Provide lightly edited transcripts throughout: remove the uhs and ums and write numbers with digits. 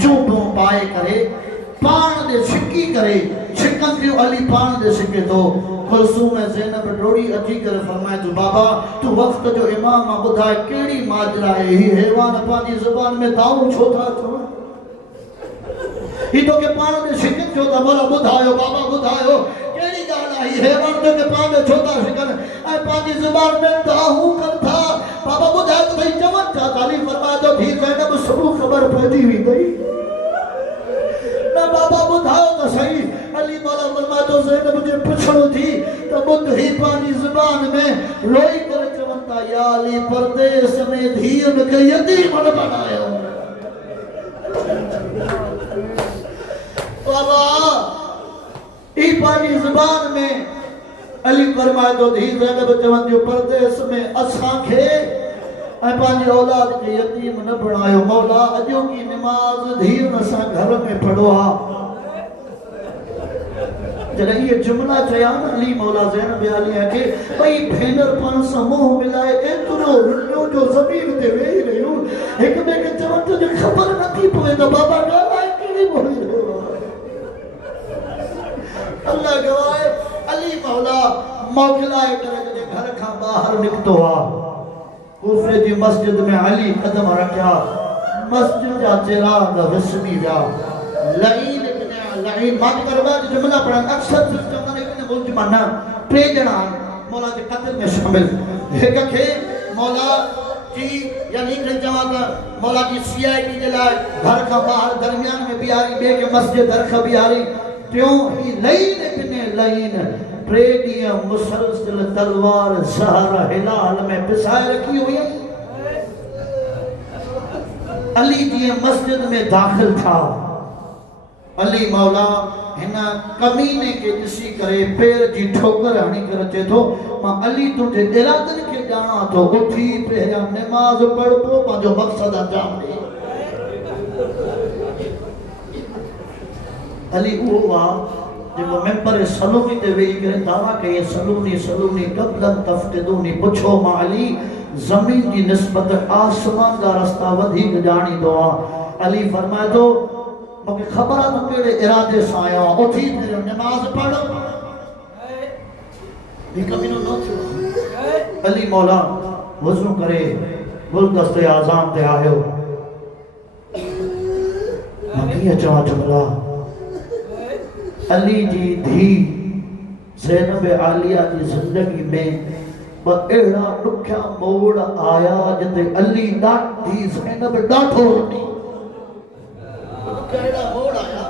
चूटो पाए करे पान दे सिक्की करे छिकन जो अली पान दे सिक्के तो कुलसूम ज़ैनब डोड़ी अची कर फरमाए तो बाबा तू वक्त जो इमाम बुधाए केड़ी माजरा है ही हैवान पानी जुबान में दाऊ छोटा तो ही तो के पान दे सिक्के जो ता बोला बुधायो बाबा बुधायो केड़ी गाल आई हैवान तो के पान दे छोटा सिक्कन ए पानी जुबान में दाऊ करता बाबा बुधाए तो भाई चमन चाहता अली फरमाए तो ठीक ज़ैनब सब खबर पैदी हुई गई ना बाबा बुधाओ तो सही अली मौला फरमाए तो ज़ैनब मुझे पूछो थी तो बुध ही पानी जुबान में रोई कर चमनता या अली परदेश में धीन के यतीम न बनायो बाबा ई पानी जुबान में अली फरमाए तो धी ज़ैनब चमन जो परदेश में असा खे पानी औलाद के यतीम न बनायो मौला अजो की नमाज धीन असा घर में पढ़ो आ जरा ये जुमला चया अली मौला ज़ैनब आली है कि भाई भेनर पान समूह मिलाए एतरो रुन्नो जो जमीन ते वेही रहियो एक बे के चवण तो खबर नथी पवे तो बाबा गालाए केड़ी बोली अल्लाह गवाए अली मौला मौखलाए करे घर का बाहर निकतो आ कूफे जी मस्जिद में अली कदम रखा मस्जिद जा चिराग रस्मी जा लईन लईन बात करवा जो जुमला पढ़ा अक्सर चंदा ने बोल जमाना टे जना मौला के कत्ल में शामिल एक के मौला जी यानी कि जवाब मौला की सीआईडी जला घर का बाहर दरमियान में बिहारी बे के मस्जिद दरखा बिहारी त्यों ही लईन इतने लईन प्रेडिया मुसलसल तलवार सहारा हिलाल में पिसाए रखी हुई है अली जी मस्जिद में दाखिल था अली मौला हिना कमीने के दिसी करे पैर जी ठोकर हणी करते तो मां अली तुझे इरादन के जाना तो उठी पहला नमाज पढ़ तो पांजो मकसद अंजाम दे अली हुआ जब मेंबर सलूनी ते वेही करे दावा के ये सलूनी सलूनी कबल तफ्तिदूनी पुछो मां अली जमीन की निस्बत आसमान का रास्ता वधी जानी दुआ अली फरमाए तो मके खबर है केड़े इरादे से आया उठी तेरे नमाज पढ़ भी कमीनो न थियो अली मौला वजू करे गुलदस्ते आज़ाम ते आयो मकी चवा जुमला अली जी धी ज़ैनब आलिया की जिंदगी में एड़ा दुखिया मोड़ आया जिते अली ॾाढी ज़ैनब ॾाढो रोटी केड़ा मोड़ आया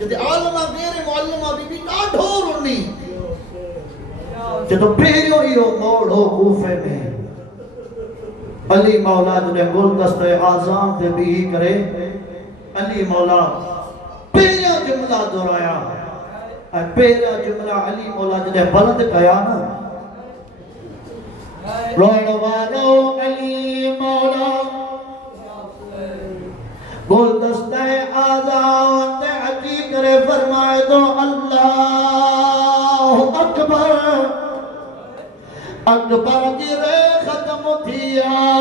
जिते आलमा मेरे मुअल्लिमा बीबी ॾाढो रोनी जदों पहिरियों इहो मोड़ हो कूफे में अली मौला ने गुलदस्ते आज़ाम ते बीही करे अली मौला पहिरियों जुमला दोहराया पहला जुमला अली मौला ने बुलंद कया ना रोण वालो अली मौला गुलदस्ते आज़ाम ते अजी करे फरमाए तो अल्लाह अकबर अकबर की रे खत्म थी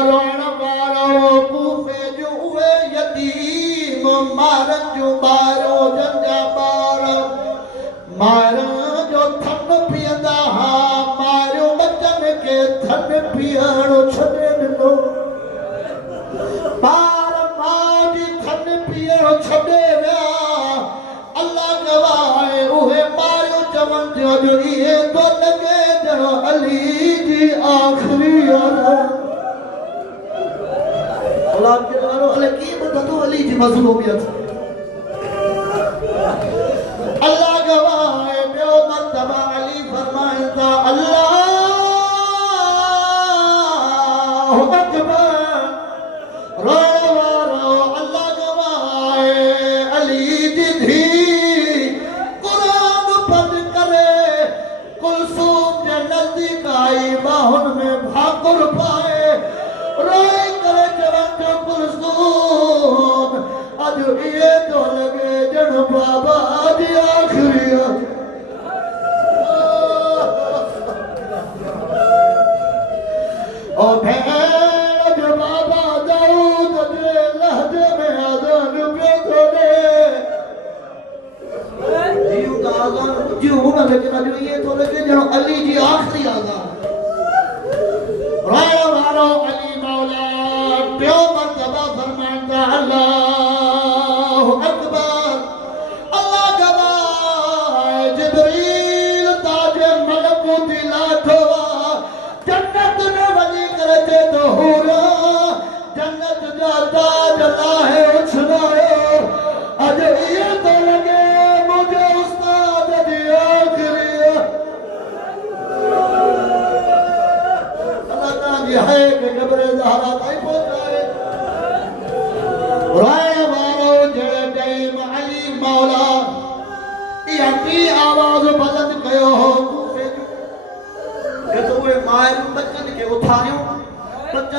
रोण वालो कूफे जो हुए यतीम मारन जो बारो जंजा बार मारो जो थन पियंदा हा मारो बचन के थन पियणो छॾे ॾिनो बार माजी थन पियणो छॾे विया अल्लाह गवाह उहे मारियो चवनि थियो जो इहे तो लॻे ॼणो अली जी आख़िरी औलाद के वारो अले की ॿुधंदो अली जी मज़लूमियत अल्लाह गवाह है ॿियो मर्तबा अली फरमाईंदा अल्लाह अकबर रोण वारो अल्लाह गवाह है अली जी धी कुरान पढ़ करे कुलसूम जे नज़दीक आई बाहुन में भाकुर पाए रोई करे चवंदो कुलसूम अज ये तो लगे जण बाबा जी आखिरी ओ भेण जो बाबा दाऊद जे लहजे में अदन पे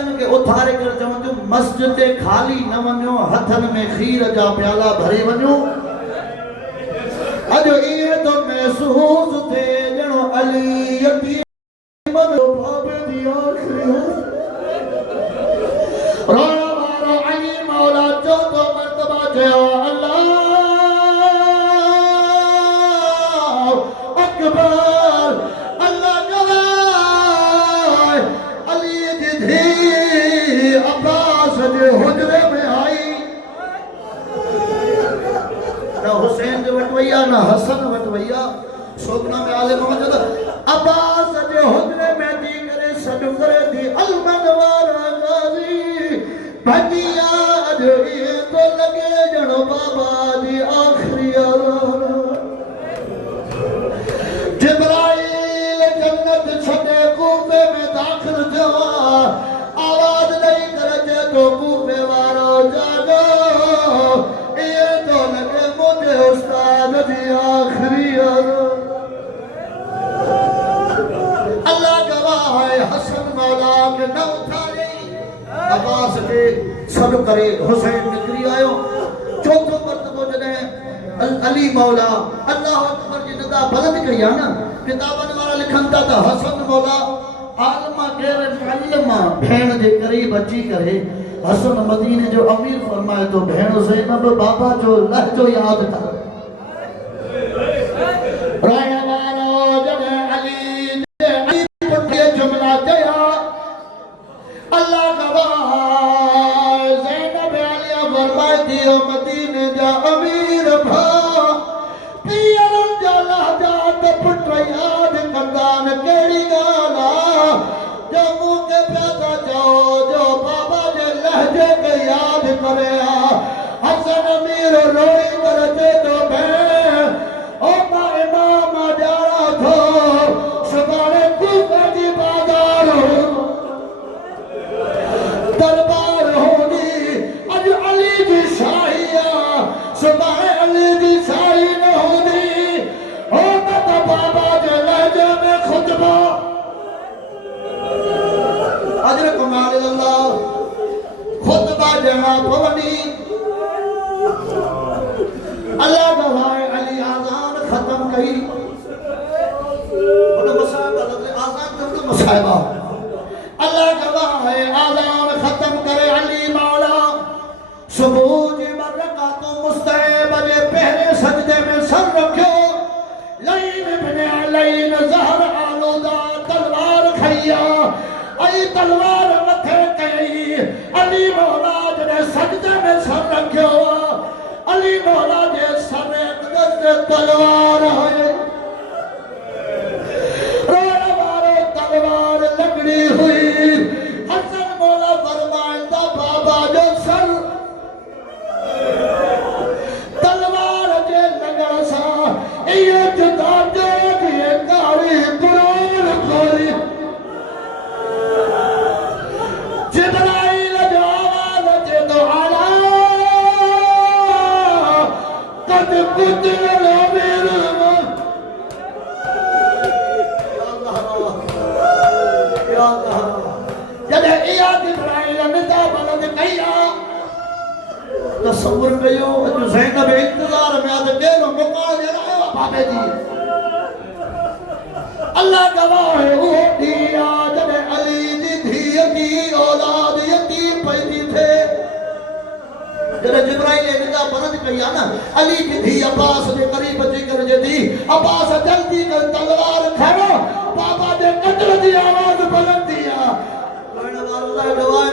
वञ के उथारे करे चवंदियूं मस्जिद ते खाली न वञो, हथन में खीर जा प्याला भरे वञो। अॼु इएं तो महसूस थे ॼणो अली यतीम जो बाबे दी आखिरी रोना वारो अली मौला चौथो मर्तबा चयो अल्लाह अकबर, अल्लाह गवाह अली दी धी अब्बास जे हुजरे में आई। न हुसैन जो वटवैया न हसन वटवैया, सोगना में आले मोहम्मद अब्बास जे हुजरे में दी करे सॾु करे दी अलमद वारा गाज़ी भजिया। अॼु इएं तो लॻे ॼणो बाबा जी आख़िरी आज़ान। जिब्राइल जन्नत छॾे कूफे में दाख़िल थियो, आवाज़ ॾेई करे चए थो कूफे वारो जाॻो, इएं तो लॻे मुंहिंजे उस्ताद जी आख़िरी आज़ान। अल्लाह गवाह है हसन मौला के न उथारे अब्बास के सॾु करे हुसैन निकिरी आयो। चौथो मर्तबो जॾहिं अली मौला अल्लाह अकबर जी निदा बुलंद कई आहे न, किताबनि वारा लिखनि था त हसन मौला आलमा गैर मुअल्लिमा भेण जे क़रीब अची करे हसन मदीने जो अमीर फरमाए तो भेण ज़ैनब बाबा जो लहजो यादि कर। राय वारो जॾहिं अली पुठिए जुमला चया अल्लाह गवाह ज़ैनब आलिया फरमाए थी मदीने जा अमीर भा पीरन जा लहजा त पुट याद कंदा न कहिड़ी ॻाल्हि आहे जो मूंखे पिया था चओ जो बाबा जे लहजे खे यादि करे आ। हसन अमीर रोई करे चए थो भेण ओ मां इमाम ॼाणा थो सुभाणे कूफे जी बाज़ार दरबार होंदी, अॼु अली जी शाही आहे सुभाणे अली जी शाही न हूंदी, हो त बाबा जे लहजे में खुतबो। अजर कमाल अल्लाह खुतबा ॾियणा पवनी। अल्लाह गवाह अली आज़ान ख़त्म कई। उन मसाइब आज़ान जो मसाइबा अल्लाह गवाह आज़ान ख़त्म करे अली मौला सुबह जी बरक़ातों मुस्तैब जे पहरे सजदे में सर रखियो। लईन बिन लईन ज़हर आलूदा तलवार खैया आई तलवार मथे कई। अली मौला जॾहिं सजदे में सर रखियो अली मौला जे सर अक़दस तलवार है रोण वारो तलवार लॻणी हुई। हसन मौला फरमाईंदा बाबा जो सर तलवार जे लॻण सां इहो जुदा जो कारी कुरान खोली। जिब्राइल जो आवाज़ अचे थो आला कद कुतल अमीर जॾहिं इहा जिब्राइल निदा बुलंद कई आहे तसव्वुर कयो अॼु ज़ैनब इंतज़ार में आहे त कहिड़ो मुकाम ॾियणो आहे बाबे जी। अल्लाह गवाह है उहो ॾींहुं आहे जॾहिं अली जी धीअ जी औलाद यतीम पई थी थिए। जॾहिं जिब्राइल निदा बुलंद कई आहे न अली जी धीअ अब्बास जे क़रीब अची करे जे थी अब्बास जल्दी कर तलवार खणो बाबा जे कत्ल जी आवाज़ बुलंद थी आहे। अल्लाह गवाह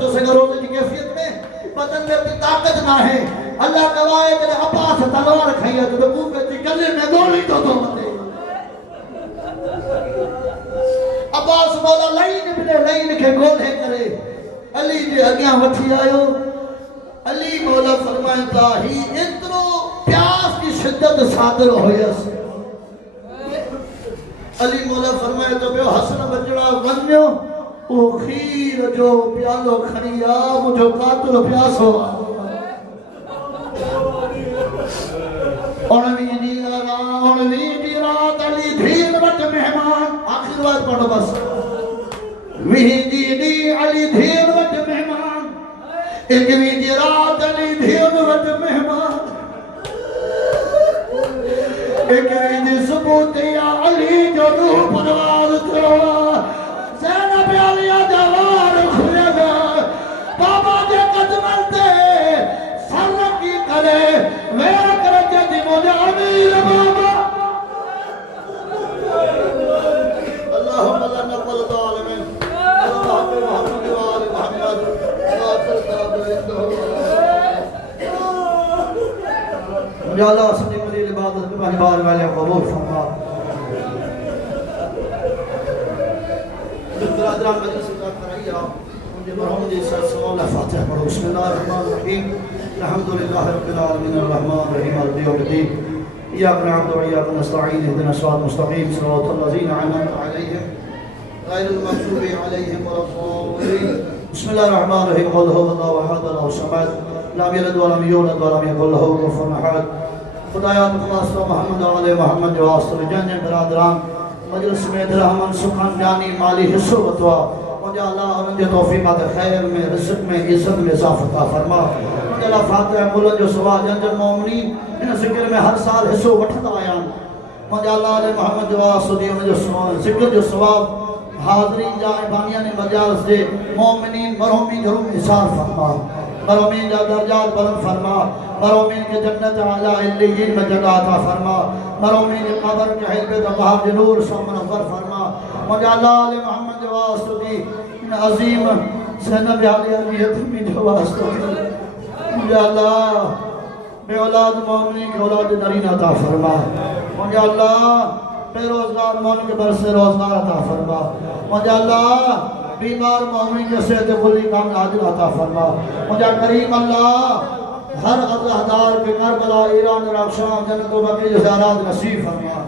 तो संगरोज़ जी कैफियत में बदन में अपनी ताकत ना है। अल्लाह गवाह है कि अब्बास तलवार खई है तो कूफे जी गले में गोली तो मते। अब्बास मौला लाइन के गोले करे अली जे अगियां वठी आयो। अली मौला फरमाइता ही एतरो प्यास की शिद्दत सादर होयस। अली मौला फरमाए तो बियो हसन बजड़ा वन्यो ओ खीर जो प्यालो खणी आ मुझो कातल प्यासो। 19 डी रात अली धीर वट मेहमान आखिर बात पढ़ो बस। 20 डी अली धीर ते या अली जो रूप नवाज तो ज़ैनब आलिया जवार खुलेगा बाबा जे कदमन ते सर की करे मेरा करके दी मुझे अमीर बाबा अल्लाहुम्मा ला नक़ल ज़ालिमिन अल्लाह पे मोहम्मद व आले मोहम्मद आखिर तलब इंदहु या अल्लाह सदी मेरी इबादत के बार वाले कबूल फरमा बिरादरान मजलिस का करैया मुझे मरहूम जी सल्लल्लाहु अलैहि फातिहा पढ़ो बिस्मिल्लाहिर रहमानिर रहीम अल्हम्दुलिल्लाहि रब्बिल आलमीन अर्रहमानिर रहीम मालिकि यौमिद्दीन इय्याका नअबुदु व इय्याका नस्तईन इहदिनास सिरातल मुस्तकीम सिरातल लज़ीना अनअमता अलैहिम गैरिल मग़ज़ूबि अलैहिम वलद्दाल्लीन बिस्मिल्लाहिर रहमानिर रहीम क़ुल हुवल्लाहु अहद अल्लाहु समद लम यलिद व लम यूलद व लम यकुल लहू कुफुवन अहद खुदाया तक़वास मोहम्मद व आले मोहम्मद जो वास्ते जन बरादरान मजलिस में रहमान सुखान जानी माली हिस्सो वतवा मुझे अल्लाह उनके तौफीक दे खैर में रिज़्क़ में इज्जत में इजाफा फरमा मुझे अल्लाह फातिहा कुल जो सवा जन मोमिनीन इन ज़िक्र में हर साल हिस्सो वठदा आया मुझे अल्लाह आले मोहम्मद जो वास्ते जो ज़िक्र जो सवाब हाज़रीन जा इबानिया ने मजालिस दे मोमिनीन मरहूमीन घरों में इसार फरमा मरहूमीन का दर्जात बुलंद फरमा मरहूमीन के जन्नत आला इल्लियीन में जगह अता फरमा मरहूमीन के कब्र के हिलबे तबाह के नूर से मुनव्वर फरमा मुझे अल्लाह आले मोहम्मद जो वास्ते इन अजीम ज़ैनब आलिया की यतीमी जो वास्ते मुझे अल्लाह बे औलाद मोमिनीन के औलाद नरीन अता फरमा मुझे अल्लाह बेरोजगार मोमिन के बरसे रोजगार अता फरमा मुझे अल्लाह बीमार मोमिन के सेहत कुली काम आजिल अता फरमा मुझे करीम अल्लाह हर अज़ादार के करबला ईरान इराक शाम जन्नत व बकी ज़ियारत नसीब फरमा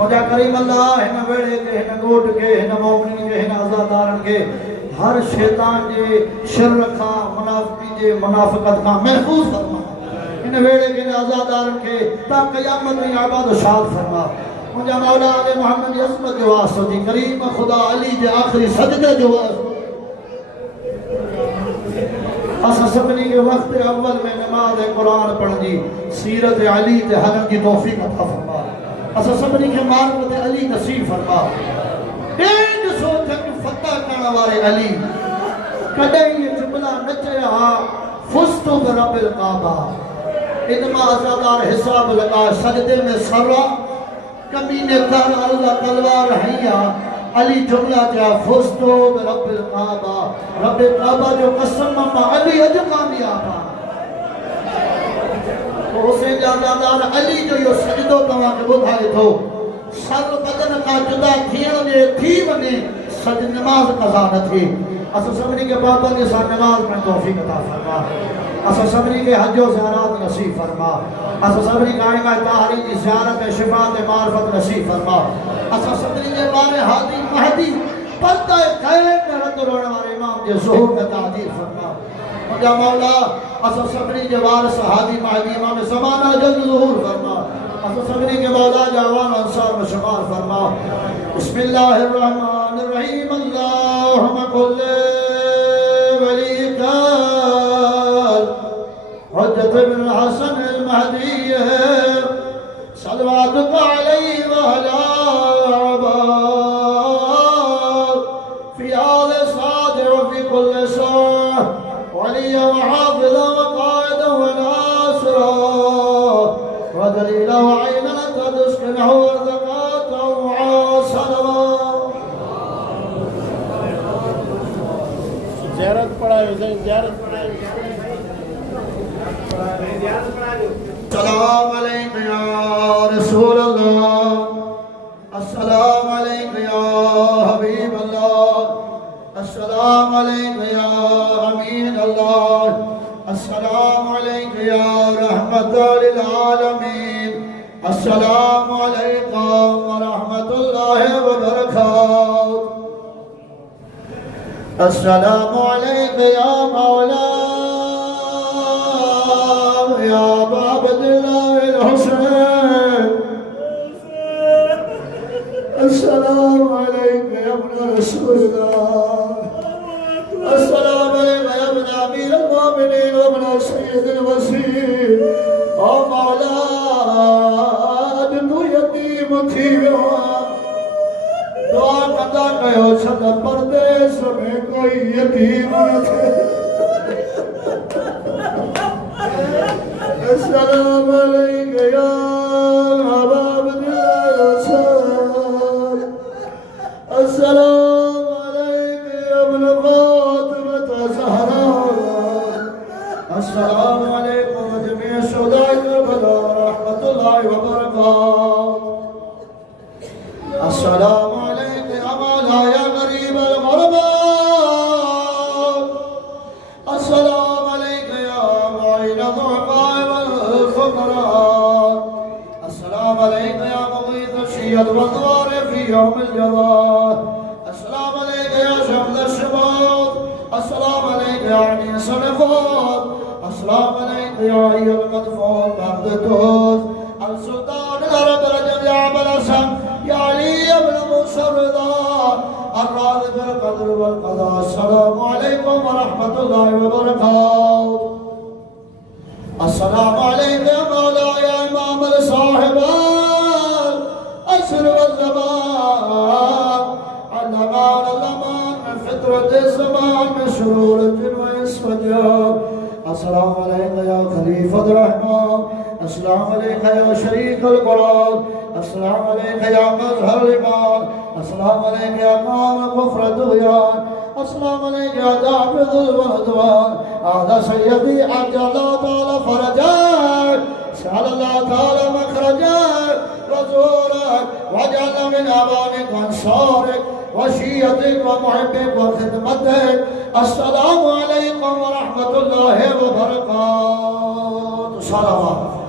मुझे करीम अल्लाह हिन वेड़े के हिन गोट के हिन मोमिन के हिन अज़ादारन के हर शैतान जे शर का मुनाफिकी जे मुनाफिकत का महफूज फरमा इन वेड़े के अज़ादारन के ता क़यामत में आबाद शाद फरमा मुझे मौला आले मोहम्मद अज़मत जो वास्ते करीम खुदा अली जे आखिरी सजदे जो असा सबनी के वक्त अव्वल में नमाज कुरान पढ़ी सीरत अली ते हलन की तौफीक अता फरमा असा सबनी के मार्फत अली नसीब फरमा डेढ़ सौ जंग फतह करने वाले अली कदे ये जुमला न चया फुस्तु बिरब्बिल काबा इनमा अज़ादार हिसाब लगा सजदे में सरा कमीने कर अल्लाह तलवार हैया अली जुमला जा फुस्तु बिरब्बिल काबा रब्बिल काबा जो कसम मा अली अज कामयाब तो उसे जादादार अली जो यो सजदो तवा के बुधाए थो सर बदन का जुदा थियण जे थी वने सज नमाज कज़ा न थी अस सबनी के बाबा ने सा नमाज में तौफीक अता फरमा अस सबनी के हज व ज़ियारत नसीब फरमा अस सबनी कायमा ताहरी की ज़ियारत शिफात मारिफत नसीब फरमा अस सबनी के बारे हादी महदी पर्दा खैर में रद रोने वाले इमाम जे ज़ुहूर में ताजीर फरमा मुझे मौला अस सबनी के वारिस हादी महदी इमाम ज़माना जल्द ज़ुहूर फरमा अस सबनी के मौला जवान अंसार में शुमार फरमा बिस्मिल्लाहिर रहमानिर रहीम अल्लाहुम्मा कुल्ली वलीका हज़रत इब्न हसन अल महदी सल्लल्लाहु अलैहि व अला फी आल साद व फी कुल सा वलिया व हाफ़िज़ा व क़ाइदा व नासिरा व दलीला व ऐना तदस्किनहु व ज़काता व आसलवा ज़ियारत पढ़ाए ज़ियारत पढ़ाए अस्सलाम अलैकुम या रसूल अल्लाह अस्सलाम अलैकुम या हबीब अल्लाह अस्सलाम अलैकुम या अमीन अल्लाह अस्सलाम अलैकुम या रहमतुल लिल आलमीन अस्सलाम अलैकुम व रहमतुल्लाहि व बरकातहू अस्सलाम अलैकुम या मौला या अब्दुल्लाह हुसैन अस्सलाम अलैकुम या इब्न रसूलल्लाह अस्सलाम अलैकुम या इब्न अमीर अल-मोमिनीन व इब्न सय्यिदिल वसीर ओ मौला तू यतीम थी वियो समय कोई यतीम न थे। अस्सलाम अलैका या अबा अब्दुल्लाह, अस्सलाम अलैका या इब्न फातिमा ज़हरा, अस्सलाम अलैकुम जमीअ शुहदाए करबला रहमतुल्लाहि व बरकातहू। अस्सलाम अलैका या मौला या गरीब अल गुरबा, अस्सलाम अलैका या मुईन दुअफा वल फुकरा, अस्सलाम अलैका या मुगीथ शिय्यत व द्वार फी यौमिल जज़ा, अस्सलाम अलैका या शहद अश-शबाब, अस्सलाम अलैका या अनीस अल-नफ़ात, अस्सलाम अलैका या अय्युल मदफून बअब्दतुस, अल-सुल्तान अल-अरब रजब या अबल हसन या अली इब्न मुसर्रदा, अर्राज़िक़ बिल-क़द्र वल-क़ज़ा। अस्सलामु अलैकुम व रहमतुल्लाहि व बरकातहू। अस्सलामु अलैका या मौला या इमाम साहिबान अस्र व ज़मान, अल्लमान अल्लमान फितरत ज़मान में शुरूर जिन व इंस व जान। अस्सलामु अलैका या खलीफत रहमान, अस्सलामु अलैका या शरीकल कुरान, अस्सलामु अलैका या मज़हर ईमान, अस्सलामु अलैका या क़ाम कुफ्र तुग़यान, अस्सलामु अलैका या दाफ़िज़ुल वहदवान। आदा सय्यदी अज्जल ताला फरजक, सल्लल्लाहु ताला मखरजक व ज़ुरक, वजअल मिन अवानिक व अंसारिक व शिय्यतिक व मुहिब्बिक व खिदमतिक। अस्सलामु अलैकुम व रहमतुल्लाहि व बरकातहू। सलावत।